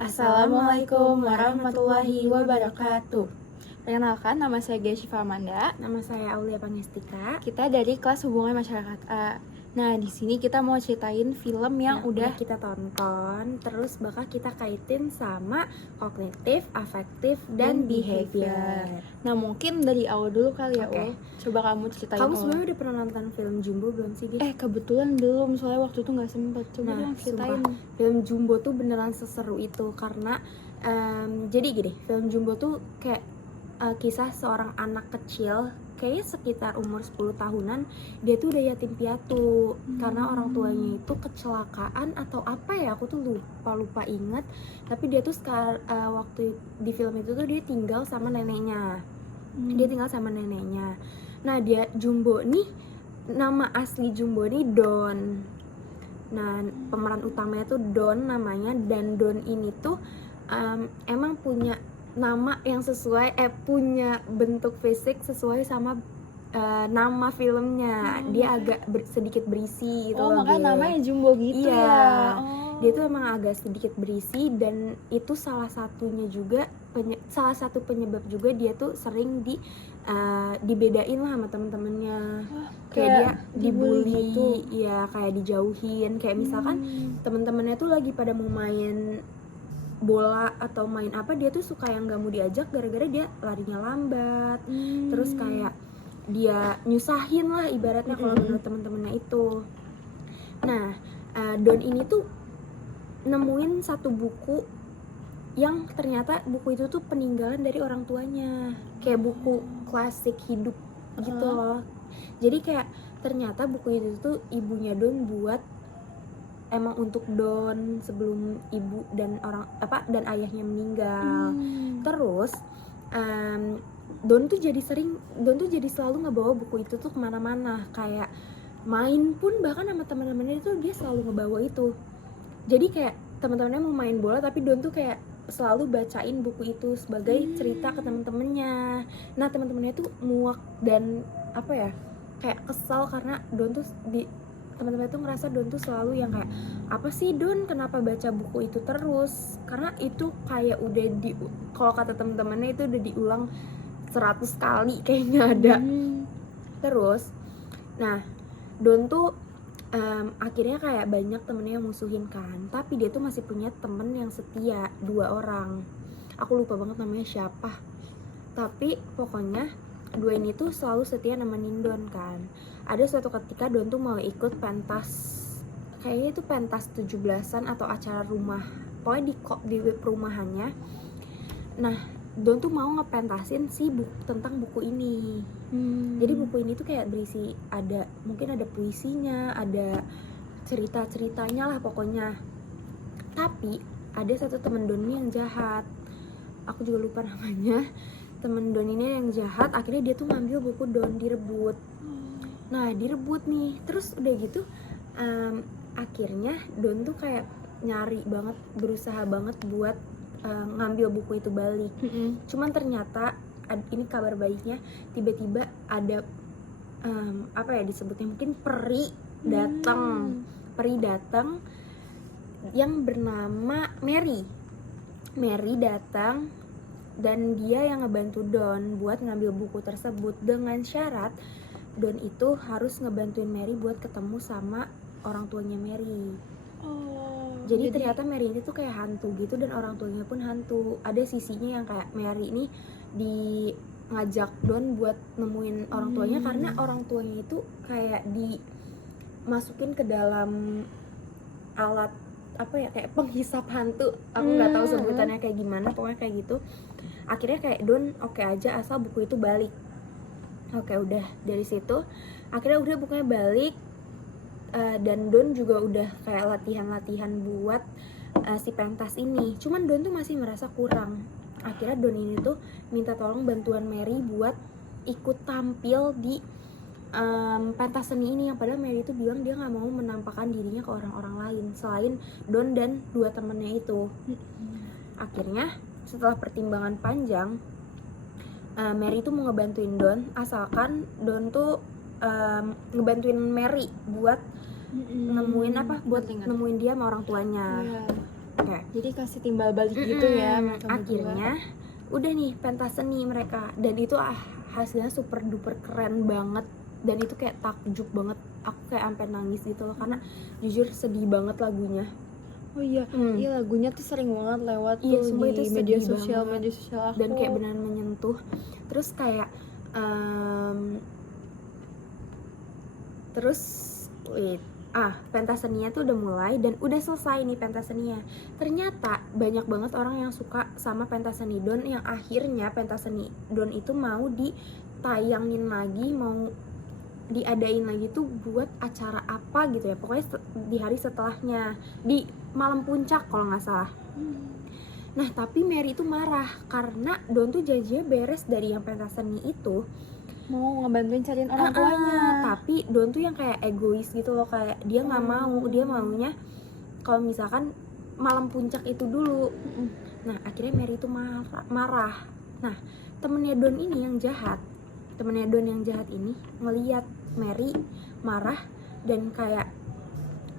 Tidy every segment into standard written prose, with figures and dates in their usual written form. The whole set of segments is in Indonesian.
Assalamualaikum warahmatullahi wabarakatuh. Perkenalkan, nama saya Geshifa Amanda. Nama saya Aulia Pangestika. Kita dari kelas Hubungan Masyarakat A. Nah, di sini kita mau ceritain film yang udah kita tonton, terus bakal kita kaitin sama kognitif, afektif, dan behavior. Nah, mungkin dari awal dulu kali ya, Oke. Coba kamu ceritain. Kamu sebenarnya udah pernah nonton film Jumbo belum sih, Gis? Kebetulan belum, soalnya waktu itu nggak sempet. Coba Nah, dong ceritain. sumpah, film Jumbo tuh beneran seseru itu karena jadi gini, film Jumbo tuh kayak kisah seorang anak kecil kayaknya sekitar umur 10 tahunan. Dia tuh udah yatim piatu karena orang tuanya itu kecelakaan atau apa ya, aku tuh lupa ingat. Tapi dia tuh waktu di film itu tuh dia tinggal sama neneknya. Nah, dia Jumbo nih, nama asli Jumbo nih Don. Nah, pemeran utamanya tuh Don namanya, dan Don ini tuh emang punya nama yang sesuai, punya bentuk fisik sesuai sama nama filmnya. Dia agak sedikit berisi gitu loh. Makanya namanya Jumbo gitu ya. Dia tuh emang agak sedikit berisi, dan itu salah satunya juga salah satu penyebab juga dia tuh sering dibedain lah sama temen-temennya. Kayak dia dibully gitu. Ya kayak dijauhin. Kayak misalkan temen-temennya tuh lagi pada mau main bola atau main apa, dia tuh suka yang gak mau diajak gara-gara dia larinya lambat. Terus kayak dia nyusahin lah ibaratnya kalau menurut temen-temennya itu. Nah, Don ini tuh nemuin satu buku yang ternyata buku itu tuh peninggalan dari orang tuanya, kayak buku klasik hidup gitu loh. Jadi kayak ternyata buku itu tuh ibunya Don buat emang untuk Don sebelum ibu dan dan ayahnya meninggal. Terus Don tuh jadi selalu ngebawa buku itu tuh kemana-mana, kayak main pun bahkan sama teman-temannya itu dia selalu ngebawa itu. Jadi kayak teman-temannya mau main bola tapi Don tuh kayak selalu bacain buku itu sebagai cerita ke teman-temannya. Nah, teman-temannya tuh muak dan kayak kesal karena Don tuh teman-teman tuh ngerasa Don tuh selalu yang kayak, apa sih Don, kenapa baca buku itu terus? Karena itu kayak udah kalau kata teman-temannya itu udah diulang 100 kali kayaknya ada. Terus, nah Don tuh akhirnya kayak banyak temennya yang musuhin kan, tapi dia tuh masih punya temen yang setia, 2 orang. Aku lupa banget namanya siapa. Tapi pokoknya 2 ini tuh selalu setia nemenin Don kan. Ada suatu ketika Don tuh mau ikut pentas, kayaknya itu pentas 17-an atau acara rumah, pokoknya di perumahannya. Nah, Don tuh mau ngepentasin tentang buku ini. Jadi buku ini tuh kayak berisi, mungkin ada puisinya, ada cerita-ceritanya lah pokoknya. Tapi ada satu temen Don yang jahat, aku juga lupa namanya. Temen Don ini yang jahat, akhirnya dia tuh ngambil buku Don, direbut. Nah, direbut nih, terus udah gitu akhirnya Don tuh kayak berusaha banget buat ngambil buku itu balik. Cuman ternyata ini kabar baiknya, tiba-tiba ada disebutnya mungkin peri datang yang bernama Mary datang, dan dia yang ngebantu Don buat ngambil buku tersebut dengan syarat Don itu harus ngebantuin Mary buat ketemu sama orang tuanya Mary. Jadi ternyata Mary ini tuh kayak hantu gitu, dan orang tuanya pun hantu. Ada sisinya yang kayak Mary ini ngajak Don buat nemuin orang tuanya, karena orang tuanya itu kayak dimasukin ke dalam alat kayak penghisap hantu. Aku nggak tahu sebutannya kayak gimana, pokoknya kayak gitu. Akhirnya kayak Don oke aja asal buku itu balik. Oke, udah dari situ akhirnya udah bukunya balik, dan Don juga udah kayak latihan buat si pentas ini. Cuman Don tuh masih merasa kurang. Akhirnya Don ini tuh minta tolong bantuan Mary buat ikut tampil di pentas seni ini, yang padahal Mary itu bilang dia nggak mau menampakkan dirinya ke orang-orang lain selain Don dan 2 temennya itu. Akhirnya setelah pertimbangan panjang, Mary tuh mau ngebantuin Don, asalkan Don tuh ngebantuin Mary buat nemuin dia sama orang tuanya. Oke. Jadi kasih timbal balik gitu ya mereka berdua. Akhirnya udah nih pentas seni mereka, dan itu hasilnya super duper keren banget, dan itu kayak takjub banget, aku kayak sampai nangis gitu loh, karena jujur sedih banget lagunya. Oh iya, iya lagunya tuh sering banget lewat Iya, tuh semua di itu media sedih sosial banget. aku. Dan kayak benar menyentuh. Terus kayak pentas seninya tuh udah mulai dan udah selesai nih pentas seninya. Ternyata banyak banget orang yang suka sama pentas seni Don, yang akhirnya pentas seni Don itu mau ditayangin lagi, mau diadain lagi tuh buat acara apa gitu ya, pokoknya di hari setelahnya, di malam puncak kalau nggak salah. Nah tapi Mary itu marah karena Don tuh janjinya beres dari yang pentas seni itu, mau ngebantuin cariin orang tuanya. Tapi Don tuh yang kayak egois gitu loh, kayak dia nggak mau, dia maunya kalau misalkan malam puncak itu dulu. Nah akhirnya Mary itu marah. Nah temennya Don ini yang jahat, ini ngelihat Mary marah dan kayak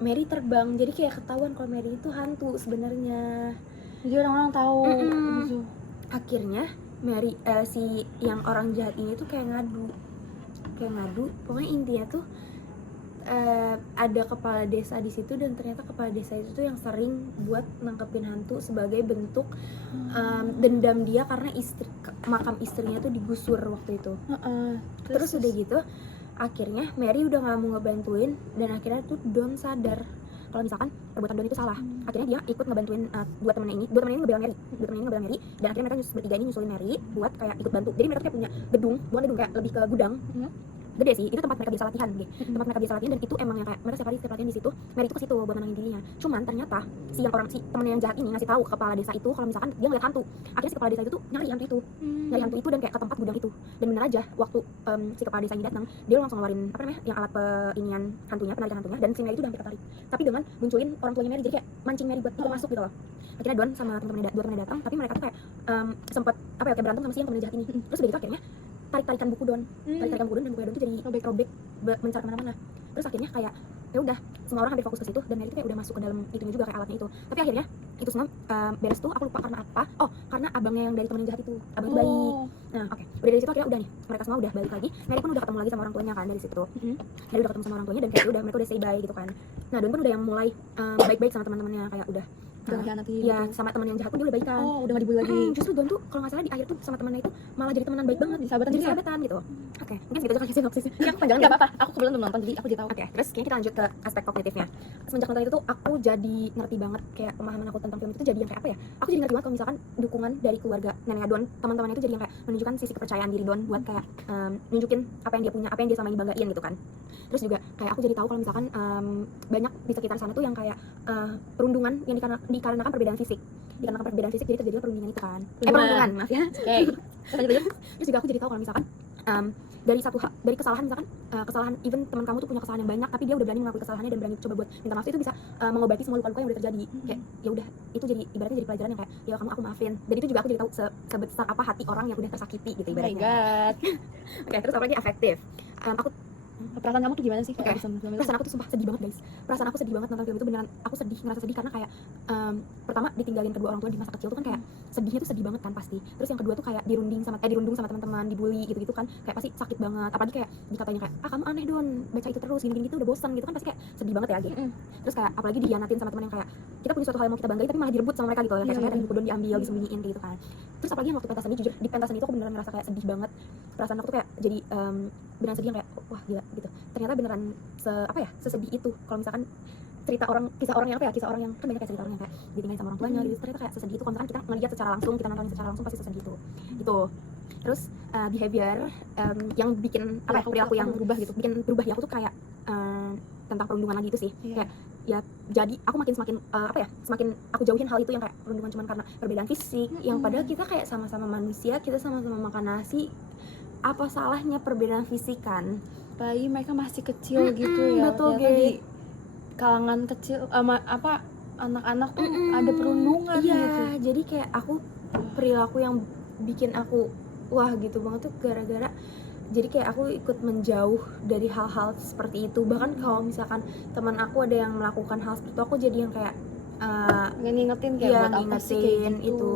Mary terbang, jadi kayak ketahuan kalau Mary itu hantu sebenarnya. Jadi orang-orang tahu gitu. Akhirnya Mary si yang orang jahat ini tuh kayak ngadu. Pokoknya intinya tuh ada kepala desa di situ, dan ternyata kepala desa itu tuh yang sering buat nangkepin hantu sebagai bentuk dendam dia karena makam istrinya tuh digusur waktu itu. Terus udah gitu akhirnya Mary udah nggak mau ngebantuin, dan akhirnya tuh Don sadar kalau misalkan perbuatan Don itu salah. Akhirnya dia ikut ngebantuin dua temennya ini ngebelah Mary, dan akhirnya mereka bertiga ini nyusulin Mary buat kayak ikut bantu. Jadi mereka tuh kayak punya gedung, bukan gedung, kayak lebih ke gudang. Gede sih, itu tempat mereka biasa latihan tempat mereka biasa latihan, dan itu emang yang kayak mereka setiap hari latihan di situ. Mary itu ke situ buat menangin dirinya. Cuman ternyata si temennya yang jahat ini ngasih tahu ke kepala desa itu kalau misalkan dia ngeliat hantu. Akhirnya si kepala desa itu tuh nyari hantu itu dan kayak ke tempat gudang itu. Dan bener aja waktu si kepala desa ini datang, dia langsung ngeluarin yang alat penarikan hantunya, dan si Mary itu udah hampir ketarik. Tapi dengan munculin orang tuanya Mary, jadi kayak mancing Mary buat ikut masuk gitu loh. Akhirnya Don sama dua temennya datang, tapi mereka tuh kayak sempet kayak berantem sama si yang temennya jahat ini. Terus udah gitu akhirnya tarikan buku Don dan buku Don tuh jadi robek mencar kemana-mana. Terus akhirnya kayak ya udah semua orang hampir fokus ke situ, dan Mary itu kayak udah masuk ke dalam itunya juga, kayak alatnya itu. Tapi akhirnya itu semua beres tuh, aku lupa karena apa. Karena abangnya yang dari temen yang jahat itu, abang itu baik. Nah oke, udah dari situ akhirnya udah nih, mereka semua udah balik lagi. Mary pun udah ketemu lagi sama orang tuanya kan dari situ. Mary udah ketemu sama orang tuanya, dan kayak udah mereka udah say bye gitu kan. Nah Don pun udah yang mulai baik-baik sama teman-temannya, kayak udah ya gitu. sama teman yang jahat pun dia udah baikan. Udah gak dibully lagi. Justru Don tuh kalau nggak salah di akhir tuh sama temannya itu malah jadi temenan baik banget, jadi sahabatan gitu. Oke, mungkin segitu aja sinopsisnya. Yang panjang nggak apa-apa, aku kebetulan belum nonton jadi aku jadi tahu. Oke, terus kayaknya kita lanjut ke aspek kognitifnya. Semenjak nonton itu tuh aku jadi ngerti banget, kayak pemahaman aku tentang film itu jadi yang kayak apa ya, aku jadi ngerti banget kalau misalkan dukungan dari keluarga neneknya Don, teman-temannya itu jadi yang kayak menunjukkan sisi kepercayaan diri Don buat kayak nunjukin apa yang dia punya, apa yang dia selama ini banggain gitu kan. Terus juga kayak aku jadi tahu kalau misalkan banyak di sekitar sana tuh yang kayak perundungan yang dikarenakan perbedaan fisik, jadi terjadilah perundungan itu kan. Perundungan, maaf ya. Terus juga aku jadi tahu kalau misalkan dari kesalahan, misalkan kesalahan, even teman kamu tuh punya kesalahan yang banyak, tapi dia udah berani mengakui kesalahannya dan berani coba buat minta maaf, itu bisa mengobati semua luka-luka yang udah terjadi. Kayak ya udah, itu jadi ibaratnya jadi pelajaran yang kayak ya aku maafin. Dan itu juga aku jadi tahu sebesar apa hati orang yang udah tersakiti gitu ibaratnya. Oh my god. Oke, terus apalagi afektif. Perasaan kamu tuh gimana sih? Perasaan aku tuh sumpah sedih banget guys. Perasaan aku sedih banget nonton film itu, beneran aku ngerasa sedih karena kayak pertama ditinggalin kedua orang tua di masa kecil tuh kan kayak sedihnya tuh sedih banget kan pasti. Terus yang kedua tuh kayak dirundung sama teman-teman, dibully gitu-gitu kan, kayak pasti sakit banget. Apalagi kayak dikatanya kayak kamu aneh Don, baca itu terus gini-gini gitu udah bosan gitu kan, pasti kayak sedih banget ya gitu. Terus kayak apalagi dihianatin sama teman yang kayak kita punya suatu hal yang mau kita banggain tapi malah direbut sama mereka gitu ya, kayak contohnya tadi buku Don diambil, disembunyiin gitu kan. Terus apalagi yang waktu pentas seni, jujur di pentas seni itu aku beneran ngerasa kayak sedih banget. Perasaan aku tuh kayak jadi beneran sedih yang kayak wah gila gitu. Ternyata beneran sesedih itu kalau misalkan kisah orang yang kan banyak kayak cerita orang yang kayak ditinggalin sama orang tuanya gitu, ternyata kayak sesedih itu kalau misalkan kita ngelihat secara langsung, kita nonton secara langsung pasti sesedih itu. Terus behavior yang bikin perilaku yang bikin berubah ya aku tuh kayak tentang perundungan lagi itu sih. Kayak ya jadi aku semakin aku jauhin hal itu yang kayak perundungan cuman karena perbedaan fisik, yang padahal kita kayak sama-sama manusia, kita sama-sama makan nasi, apa salahnya perbedaan fisik kan? Apalagi mereka masih kecil gitu ya. Betul, di kalangan kecil anak-anak tuh ada perundungan gitu. Jadi kayak aku perilaku yang bikin aku wah gitu banget tuh gara-gara jadi kayak aku ikut menjauh dari hal-hal seperti itu. Bahkan kalau misalkan teman aku ada yang melakukan hal seperti itu, aku jadi yang kayak ngingetin kayak Iya, buat apa sih kayak ngingetin gitu. itu.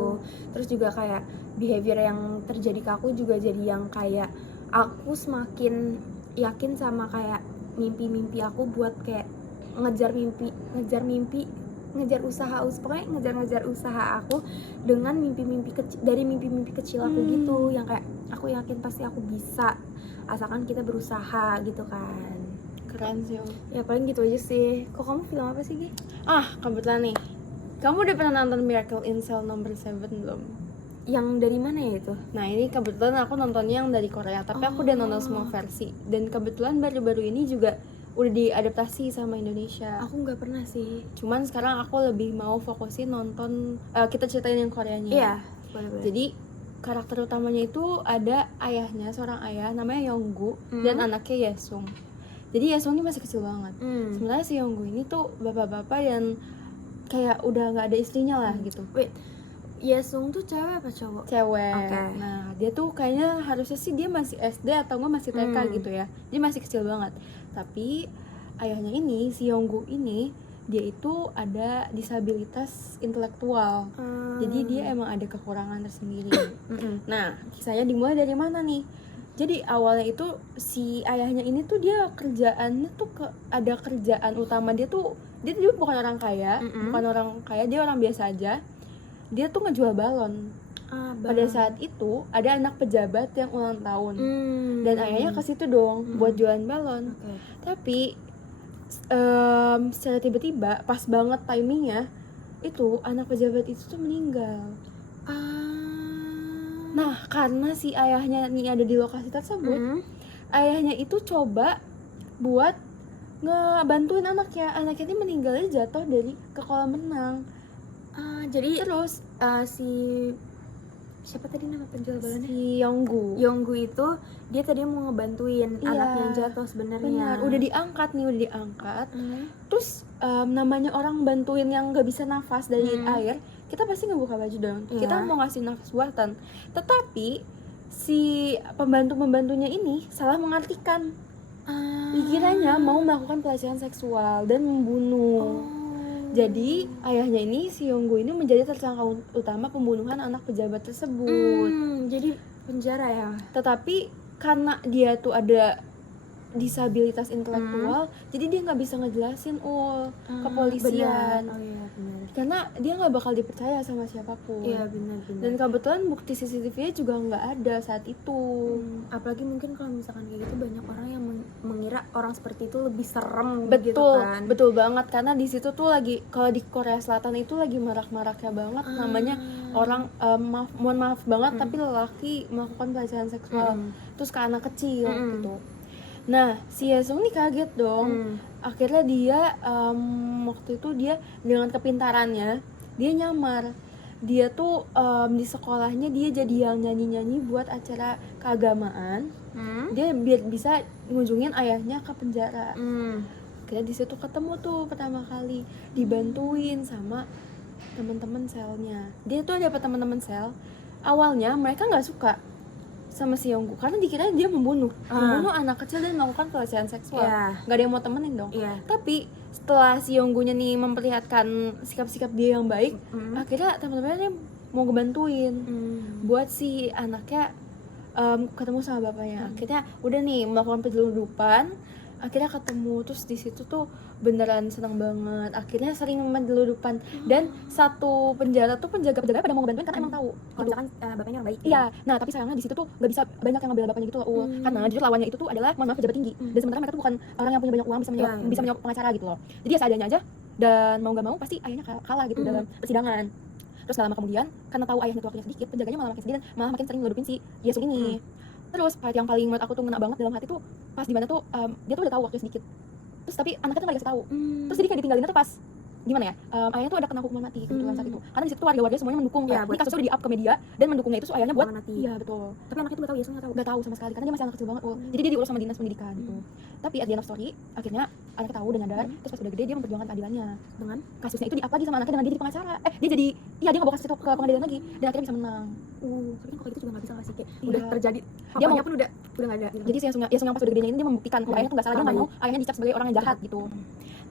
Terus juga kayak behavior yang terjadi ke aku juga jadi yang kayak aku semakin yakin sama kayak mimpi-mimpi aku buat kayak ngejar mimpi, ngejar usaha pokoknya ngejar usaha aku dengan mimpi-mimpi kecil, dari mimpi-mimpi kecil aku gitu, yang kayak aku yakin pasti aku bisa asalkan kita berusaha gitu kan. Keren sih. Ya paling gitu aja sih. Kok kamu film apa sih, Gi? Kebetulan nih, kamu udah pernah nonton Miracle in Cell Number 7 belum? Yang dari mana ya itu? Nah ini kebetulan aku nontonnya yang dari Korea, tapi aku udah nonton semua versi. Dan kebetulan baru-baru ini juga udah diadaptasi sama Indonesia. Aku nggak pernah sih. Cuman sekarang aku lebih mau fokusin nonton, kita ceritain yang Koreanya. Iya, boleh. Jadi karakter utamanya itu ada ayahnya, seorang ayah namanya Yonggu dan anaknya Yesung. Jadi Yesung ini masih kecil banget. Sebenarnya si Yonggu ini tuh bapak-bapak yang kayak udah nggak ada istrinya lah gitu. Wait, Yesung tuh cewek apa cowok? Cewek. Okay. Nah dia tuh kayaknya harusnya sih dia masih SD atau nggak masih TK gitu ya. Dia masih kecil banget. Tapi ayahnya ini, si Yonggu ini, dia itu ada disabilitas intelektual. Jadi dia emang ada kekurangan tersendiri. Nah kisahnya dimulai dari mana nih? Jadi awalnya itu si ayahnya ini tuh dia kerjaannya tuh ada kerjaan utama dia bukan orang kaya, dia orang biasa aja. Dia tuh ngejual balon. Pada saat itu ada anak pejabat yang ulang tahun dan ayahnya ke situ dong buat jualan balon. Tapi secara tiba-tiba pas banget timingnya itu anak pejabat itu tuh meninggal. Nah karena si ayahnya ini ada di lokasi tersebut, ayahnya itu coba buat ngebantuin anaknya ini meninggalnya jatuh dari ke kolam renang. Jadi terus si siapa tadi nama penjual balonnya? Si Yonggu itu dia tadi mau ngebantuin anaknya yang jatuh sebenarnya. Benar, udah diangkat. Terus namanya orang bantuin yang nggak bisa nafas dari air, kita pasti ngebuka baju dong. Kita mau ngasih nafas buatan. Tetapi si pembantunya ini salah mengartikan. Dikiranya mau melakukan pelecehan seksual dan membunuh. Jadi ayahnya ini si Yonggu ini menjadi tersangka utama pembunuhan anak pejabat tersebut. Jadi penjara ya. Tetapi karena dia tuh ada disabilitas intelektual, jadi dia nggak bisa ngejelasin ke polisian. Benar. Karena dia nggak bakal dipercaya sama siapapun. Iya benar. Dan kebetulan bukti CCTV-nya juga nggak ada saat itu. Apalagi mungkin kalau misalkan kayak gitu banyak orang yang mengira orang seperti itu lebih serem. Betul, gitu kan. Betul banget karena di situ tuh lagi, kalau di Korea Selatan itu lagi marak-maraknya banget namanya orang mohon maaf banget tapi lelaki melakukan pelecehan seksual terus ke anak kecil gitu. Nah, si Yesung ini kaget dong. Akhirnya dia waktu itu dia dengan kepintarannya dia nyamar. Dia tuh di sekolahnya dia jadi yang nyanyi-nyanyi buat acara keagamaan. Dia biar bisa ngunjungin ayahnya ke penjara. Akhirnya di situ ketemu tuh pertama kali, dibantuin sama teman-teman selnya. Dia tuh dapat teman-teman sel. Awalnya mereka nggak suka sama si Yonggu karena dikira dia membunuh anak kecil dan melakukan pelecehan seksual. Nggak ada yang mau temenin dong. Tapi setelah si Yonggunya nih memperlihatkan sikap-sikap dia yang baik, akhirnya teman-temannya mau ngebantuin buat si anaknya ketemu sama bapaknya. Akhirnya udah nih melakukan penyeludupan, akhirnya ketemu. Terus di situ tuh beneran senang banget. Akhirnya sering penyeludupan dan satu penjara tuh penjaga-penjaga pada mau ngebantuin karena emang tahu Kalau misalkan bapaknya orang baik. Iya. Nah tapi sayangnya di situ tuh nggak bisa banyak yang ngebela bapaknya gitu loh. Karena jujur lawannya itu tuh adalah mohon maaf pejabat tinggi. Dan sementara mereka tuh bukan orang yang punya banyak uang bisa menyewa pengacara gitu loh. Jadi ya seadanya aja dan mau nggak mau pasti ayahnya kalah gitu dalam persidangan. Terus gak lama kemudian karena tahu ayahnya tuh waktunya sedikit, penjaganya malah makin sedih dan malah makin sering ngeludupin si Yesung ini. Terus part yang paling menurut aku tuh ngena banget dalam hati tuh pas dimana tuh dia tuh udah tahu waktunya sedikit. Terus tapi anaknya tuh gak dikasih tahu. Terus jadi kayak ditinggalinnya tuh pas gimana ya, ayahnya tuh ada kena hukuman mati kebetulan saat itu. Karena di situ warga-warga semuanya mendukung kan. Ini kasusnya udah di-up ke media dan mendukungnya itu ayahnya buat mati. Iya betul. Tapi anaknya tuh gak tahu, Yesung gak tahu sama sekali karena dia masih anak kecil banget. Jadi dia diurus sama dinas pendidikan gitu. Tapi at the end of story akhirnya anaknya tahu dan nyadar. Terus pas udah gede dia memperjuangkan keadilannya dengan kasusnya itu di-up lagi sama anaknya dengan dia jadi pengacara. Dia ngebawa kasus itu ke pengadilan lagi dan akhirnya bisa menang. Tapi kan kalau gitu juga gak bisa ngasih kayak udah terjadi dia mau pun udah gak ada gitu. Jadi si Yesung yang pas udah gedenya ini dia membuktikan kalau ayahnya tuh gak salah, dia gak mau ayahnya dicap sebagai orang yang jahat gitu.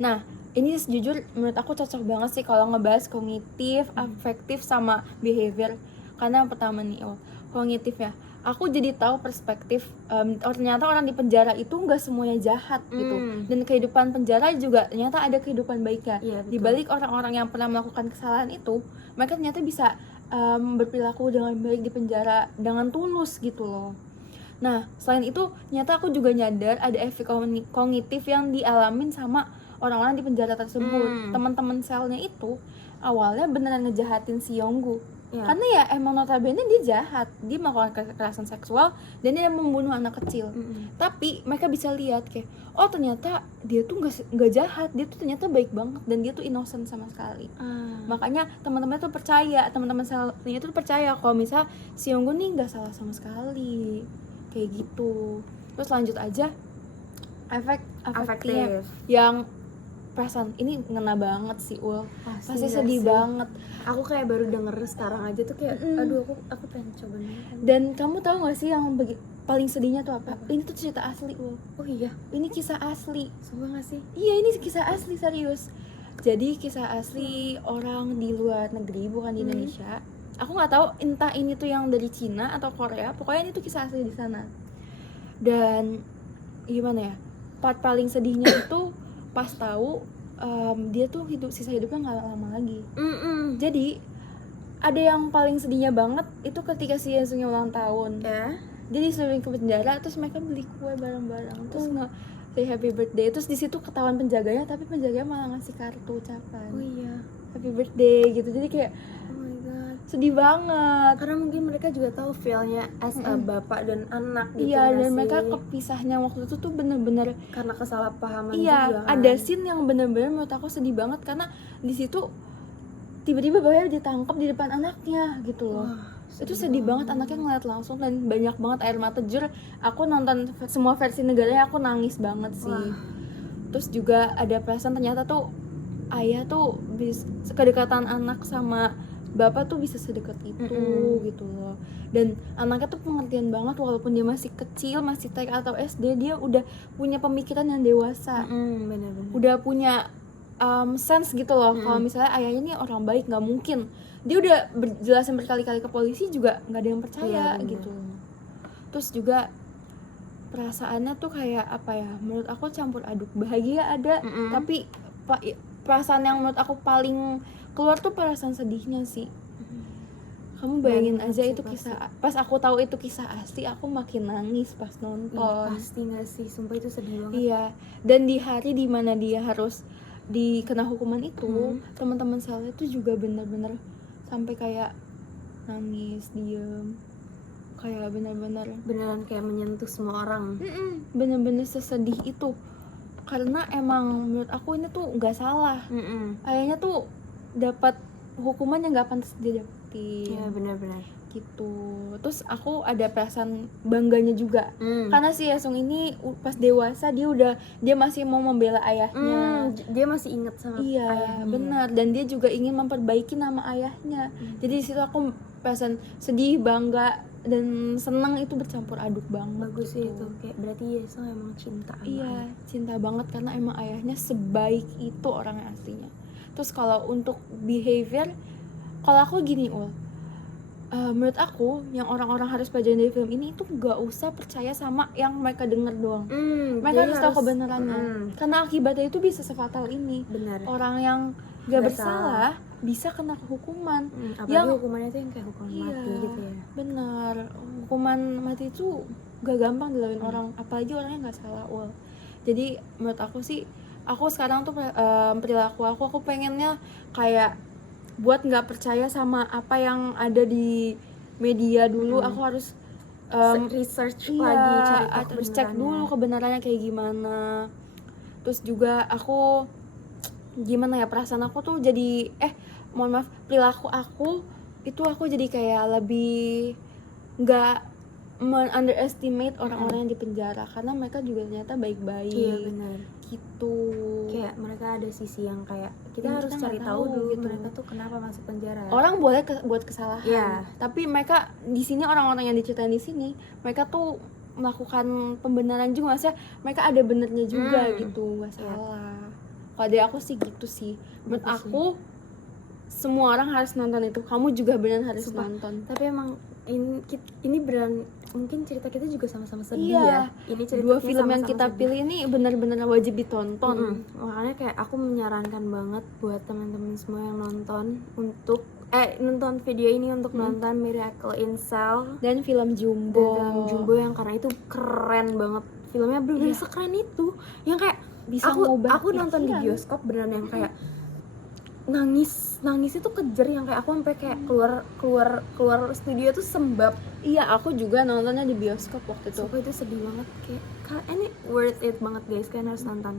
Nah ini sejujur menurut aku cocok banget sih kalau ngebahas kognitif, afektif sama behavior. Karena yang pertama nih, kognitif ya. Aku jadi tahu perspektif ternyata orang di penjara itu nggak semuanya jahat gitu. Dan kehidupan penjara juga ternyata ada kehidupan baiknya. Iya, betul. Di balik orang-orang yang pernah melakukan kesalahan itu, mereka ternyata bisa berperilaku dengan baik di penjara dengan tulus gitu loh. Nah, selain itu, ternyata aku juga nyadar ada efek kognitif yang dialamin sama orang-orang di penjara tersebut. Teman-teman selnya itu awalnya beneran ngejahatin si Yonggu. Karena ya emang notabene dia jahat, dia melakukan kekerasan seksual dan dia membunuh anak kecil. Tapi mereka bisa lihat kayak, oh ternyata dia tuh nggak jahat, dia tuh ternyata baik banget dan dia tuh innocent sama sekali. Makanya teman-teman tuh percaya, teman-teman selnya itu percaya kalau misal si Yonggu nih nggak salah sama sekali, kayak gitu. Terus lanjut aja, efek afektifnya yang perasaan ini ngena banget sih Ul, pasti sedih banget. Aku kayak baru denger sekarang aja tuh kayak aduh aku pengen coba nonton. Dan kamu tahu gak sih yang paling sedihnya tuh apa? Ini tuh cerita asli Ul. Oh iya, ini kisah asli. sumpah gak sih? Iya, ini kisah asli serius. Jadi kisah asli orang di luar negeri, bukan di Indonesia. Aku nggak tahu entah ini tuh yang dari Cina atau Korea, pokoknya ini tuh kisah asli di sana. Dan gimana ya, part paling sedihnya itu pas tahu dia tuh sisa hidupnya nggak lama lagi. Jadi ada yang paling sedihnya banget itu ketika si Yesungnya ulang tahun. Dia disuruh ke penjara, terus mereka beli kue bareng-bareng, terus say happy birthday. Terus di situ ketahuan penjaganya, tapi penjaganya malah ngasih kartu ucapan. Oh iya, happy birthday gitu. Jadi kayak oh my god, sedih banget. Karena mungkin mereka juga tahu feel-nya as a bapak dan anak gitu. Iya, dan mereka kepisahnya waktu itu tuh bener-bener karena kesalahpahaman iya, juga kan. ada scene yang bener-bener menurut aku sedih banget karena di situ tiba-tiba bapaknya ditangkap di depan anaknya gitu loh. Itu sedih banget, anaknya ngeliat langsung dan banyak banget air mata. Jujur aku nonton semua versi negaranya aku nangis banget sih. Terus juga ada perasaan ternyata tuh ayah tuh kedekatan anak sama bapak tuh bisa sedekat itu gitu loh. Dan anaknya tuh pengertian banget walaupun dia masih kecil, masih TK atau SD, dia udah punya pemikiran yang dewasa. Bener-bener. Udah punya sense gitu loh. Kalau misalnya ayahnya nih orang baik, nggak mungkin. Dia udah jelasin berkali-kali ke polisi juga nggak ada yang percaya gitu. Terus juga perasaannya tuh kayak apa ya? Menurut aku campur aduk. Bahagia ada, tapi perasaan yang menurut aku paling keluar tuh perasaan sedihnya sih. Kamu bayangin aja itu kisah, pas aku tahu itu kisah asli aku makin nangis pas nonton. Pasti nggak sih, sumpah itu sedih banget. Iya, dan di hari dimana dia harus dikena hukuman itu, teman-teman saya itu juga benar-benar sampai kayak nangis, diem, kayak beneran kayak menyentuh semua orang. Bener-bener sesedih itu. Karena emang menurut aku ini tuh nggak salah. Ayahnya tuh dapat hukuman yang nggak pantas dia dapetin. Iya, benar-benar gitu. Terus aku ada perasaan bangganya juga. Karena si Yesung ini pas dewasa dia masih mau membela ayahnya. Dia masih inget sama ayahnya. Benar. Dan dia juga ingin memperbaiki nama ayahnya. Jadi di situ aku perasaan sedih, bangga dan senang itu bercampur aduk banget. Bagus sih itu. Kayak berarti Yesung emang cinta sama ayah. Cinta banget karena emang ayahnya sebaik itu orangnya aslinya. Terus kalau untuk behavior, kalau aku gini menurut aku yang orang-orang harus pelajarin dari film ini itu gak usah percaya sama yang mereka denger doang. Mereka harus tahu kebenarannya. Karena akibatnya itu bisa sefatal ini. Benar. Orang yang gak bersalah bisa kena hukuman. Apalagi hukumannya itu yang kayak hukuman mati gitu ya. Benar. Hukuman mati itu gak gampang dilakuin orang, apalagi orangnya gak salah. Jadi menurut aku sih, aku sekarang tuh perilaku aku pengennya kayak buat nggak percaya sama apa yang ada di media dulu. Aku harus research lagi, cari harus cek dulu kebenarannya kayak gimana. Terus juga aku gimana ya, perasaan aku tuh jadi mohon maaf, perilaku aku itu aku jadi kayak lebih nggak underestimate orang-orang yang di penjara karena mereka juga ternyata baik-baik. Iya, benar. Gitu. Kayak mereka ada sisi yang kayak kita harus cari tahu dulu gitu. Mereka tuh kenapa masuk penjara. Orang boleh buat kesalahan. Tapi mereka di sini, orang-orang yang diceritain di sini, mereka tuh melakukan pembenaran juga, maksudnya mereka ada benernya juga gitu, nggak salah. Kalau dari aku sih gitu sih. Menurut Gitu sih. aku semua orang harus nonton itu. Kamu juga benar harus Sumpah. nonton. Tapi emang ini beneran mungkin cerita kita juga sama-sama sedih Iya. ya. Ini cerita Dua kita film yang sama-sama kita sedih. pilih ini benar-benar wajib ditonton. Makanya kayak aku menyarankan banget buat teman-teman semua yang nonton untuk nonton video ini untuk nonton Miracle in Cell Dan film dan Jumbo. film Jumbo yang karena itu keren banget. Filmnya bener-bener sekeren itu. Yang kayak Bisa aku ngubah nonton di pikiran. bioskop beneran yang kayak nangis itu kejer yang kayak aku sampai kayak keluar studio tuh sembab. Iya, aku juga nontonnya di bioskop waktu itu. Sumpah itu sedih banget kayak ini worth it banget guys, kalian harus nonton.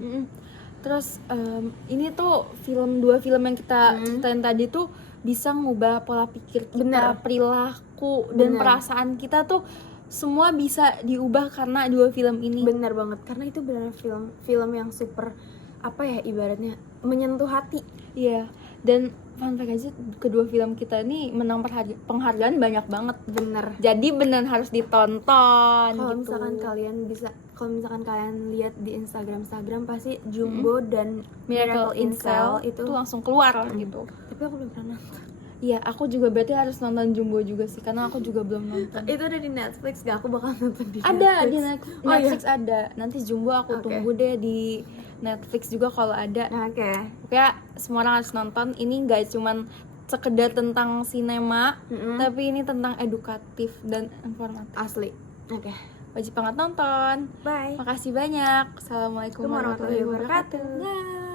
Terus ini tuh dua film yang kita ceritain tadi tuh bisa ngubah pola pikir kita, Bener. perilaku dan Bener. perasaan kita tuh semua bisa diubah karena dua film ini. Bener banget karena itu benar film yang super apa ya ibaratnya menyentuh hati. Iya. Dan fun fact aja kedua film kita ini menang penghargaan banyak banget. Bener. Jadi beneran harus ditonton. Kalau gitu. misalkan kalian lihat di Instagram pasti Jumbo dan Miracle in Cell itu itu langsung keluar gitu. tapi aku belum pernah nonton. Iya, aku juga berarti harus nonton Jumbo juga sih karena aku juga belum nonton. Itu ada di Netflix gak? Aku bakal nonton di Ada Netflix. di Oh, Netflix ada. Nanti Jumbo aku Oke. tunggu deh di Netflix juga kalau ada. Oke. Pokoknya semua orang harus nonton. Ini nggak cuman sekedar tentang sinema, tapi ini tentang edukatif dan informatif. Asli. Oke. Wajib banget nonton. Bye. Makasih banyak. Assalamualaikum warahmatullahi wabarakatuh. Bye.